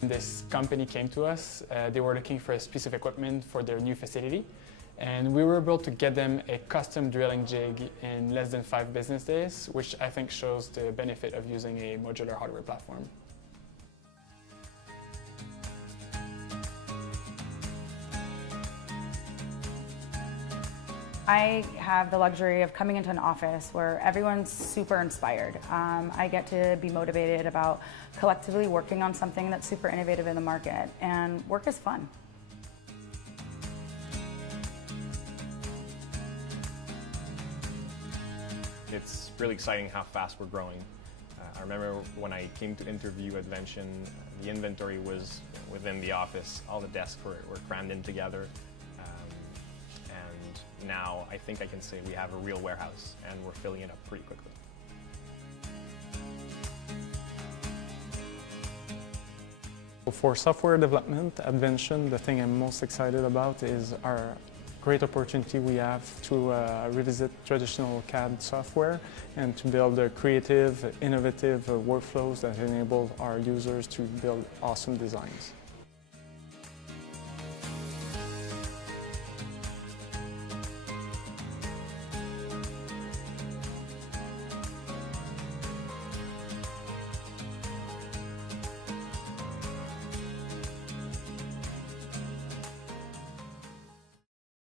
This company came to us. They were looking for a piece of equipment for their new facility, and we were able to get them a custom drilling jig in less than 5 business days, which I think shows the benefit of using a modular hardware platform. I have the luxury of coming into an office where everyone's super inspired. I get to be motivated about collectively working on something that's super innovative in the market, and work is fun. It's really exciting how fast we're growing. I remember when I came to interview at Vention, the inventory was within the office. All the desks were crammed in together. And now I think I can say we have a real warehouse and we're filling it up pretty quickly. For software development at Vention, the thing I'm most excited about is our great opportunity we have to revisit traditional CAD software and to build creative, innovative workflows that enable our users to build awesome designs.